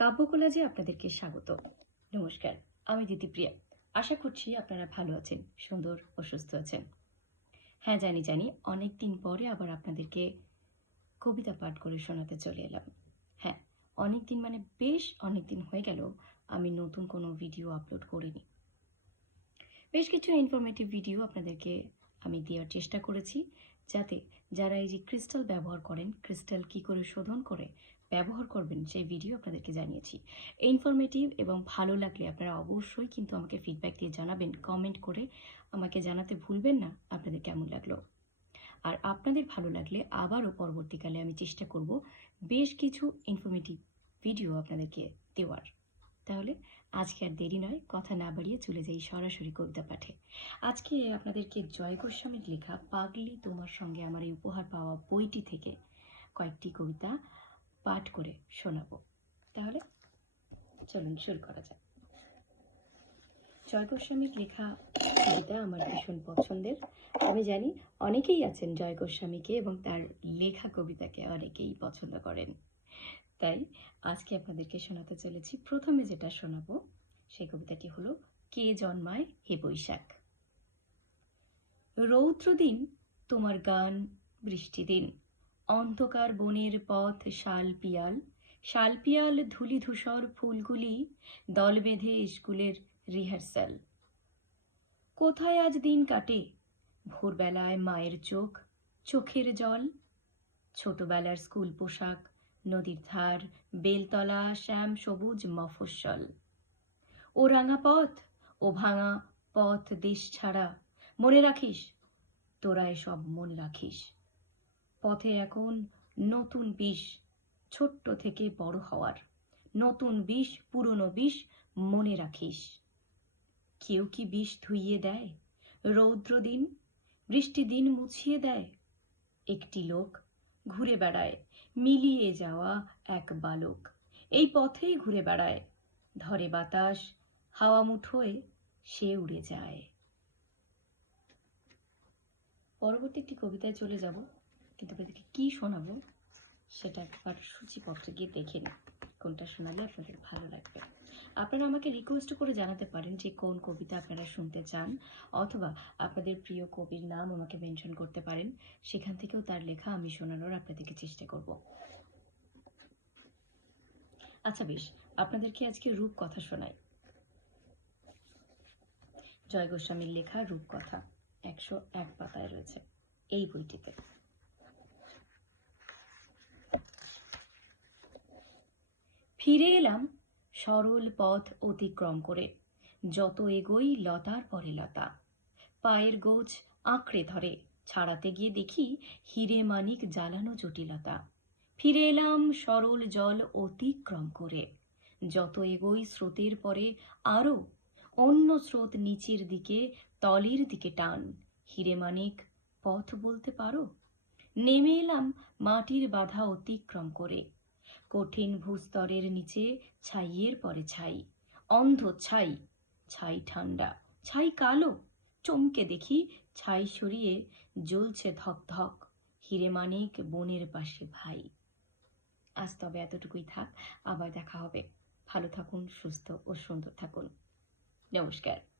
কাব্যকলাজে আপনাদেরকে স্বাগত। নমস্কার, আমি দিদিপ্রিয়া আশা করছি আপনারা ভালো আছেন, সুন্দর ও সুস্থ আছেন। হ্যাঁ জানি জানি, অনেক দিন পরে আবার আপনাদেরকে কবিতা পাঠ করে শোনাতে চলে এলাম। হ্যাঁ অনেক দিন মানে বেশ অনেক দিন হয়ে গেল, আমি নতুন কোনো ভিডিও আপলোড করিনি। বেশ কিছু ইনফরমেটিভ ভিডিও আপনাদেরকে আমি দেওয়ার চেষ্টা করেছি, যাতে যারা এই যে ক্রিস্টাল ব্যবহার করেন ক্রিস্টাল কি করে শোধন করে ব্যবহার করবেন, সেই ভিডিও আপনাদেরকে জানিয়েছি। ইনফরমেটিভ এবং ভালো লাগলে আপনারা অবশ্যই কিন্তু আমাকে ফিডব্যাক দিয়ে জানাবেন কমেন্ট করে আমাকে জানাতে ভুলবেন না, আপনাদের কেমন লাগল? আর আপনাদের ভালো লাগলে আবারও পরবর্তীকালে আমি চেষ্টা করব বেশ কিছু ইনফরমেটিভ ভিডিও আপনাদেরকে দেওয়ার। তাহলে আজকে আর দেরি নয়, কথা না বাড়িয়ে চলে যাই সরাসরি কবিতা পাঠে। আজকে আপনাদেরকে জয় গোস্বামীর লেখা, পাগলি তোমার সঙ্গে আমার এই উপহার পাওয়া বইটি থেকে কয়েকটি কবিতা পাঠ করে শোনাবো। তাহলে চলুন শুরু করা যাক। জয় গোস্বামীর লেখা কবিতা আমার ভীষণ পছন্দের। আমি জানি অনেকেই আছেন জয় গোস্বামীকে এবং তার লেখা কবিতাকে অনেকেই পছন্দ করেন। তাই আজকে আপনাদেরকে শোনাতে চলেছি। প্রথমে যেটা শোনাবো সেই কবিতাটি হলো, কে জন্মায় হে বৈশাখ? রৌদ্র দিন তোমার গান বৃষ্টি দিন অন্ধকার বনের পথ শাল পিয়াল শাল পিয়াল ধুলি ধূসর ফুলগুলি দল বেঁধে স্কুলের রিহার্সাল। কোথায় আজ দিন কাটে? ভোরবেলায় মায়ের চোখ, চোখের জল। ছোটবেলার স্কুল পোশাক, নদীর ধার, বেলতলা, শ্যাম, সবুজ, মফস্বল। ও রাঙা পথ, ও ভাঙা পথ দেশ ছাড়া। মনে রাখিস তোরা এসব মনে রাখিস। পথে এখন নতুন বিষ, ছোট্ট থেকে বড় হওয়ার। নতুন বিষ, পুরনো বিষ, মনে রাখিস। কেউ কি বিষ ধুইয়ে দেয়? রৌদ্র দিন, বৃষ্টি দিন মুছিয়ে দেয়? একটি লোক ঘুরে বেড়ায়, মিলিয়ে যাওয়া এক বালক। এই পথেই ঘুরে বেড়ায়, ধরে বাতাস, হাওয়া মুঠোয় সে উড়ে যায়। পরবর্তী একটি কবিতায় চলে যাব। কিন্তু আপনাদেরকে কি শোনাবো, সেটা একবার সূচিপত্র গিয়ে দেখে নিন, কোনটা শোনালে আপনাদের ভালো লাগবে। আপনারা আমাকে রিকোয়েস্ট করে জানাতে পারেন যে কোন কবিতা আপনারা শুনতে চান, অথবা আপনাদের প্রিয় কবির নাম আমাকে মেনশন করতে পারেন, সেখান থেকেও তার লেখা আমি শোনানোর আপনাদেরকে চেষ্টা করব। আচ্ছা বেশ, আপনাদেরকে আজকে রূপকথা শোনাই। জয় গোস্বামীর লেখা রূপকথা, একশো এক পাতায় রয়েছে, এই বইটিতে। ফিরে এলাম সরল পথ অতিক্রম করে। যত এগোই লতার পরে লতা। পায়ের গোছ আঁকড়ে ধরে। ছাড়াতে গিয়ে দেখি হিরে মানিক জ্বালানো জটিলতা। ফিরে এলাম সরল জল অতিক্রম করে। যত এগোই স্রোতের পরে আরও। অন্য স্রোত নিচের দিকে, তলের দিকে টান। হিরে মানিক, পথ বলতে পারো? নেমে এলাম মাটির বাধা অতিক্রম করে। কঠিন ভূস্তরের নিচে, ছাইয়ের পরে ছাই। অন্ধ ছাই ছাই ঠান্ডা ছাই কালো। চমকে দেখি ছাই সরিয়ে জ্বলছে ধক ধক। হিরে মানিক বনের পাশে ভাই। আজ তবে এতটুকুই থাক, আবার দেখা হবে। ভালো থাকুন, সুস্থ ও সুন্দর থাকুন। নমস্কার।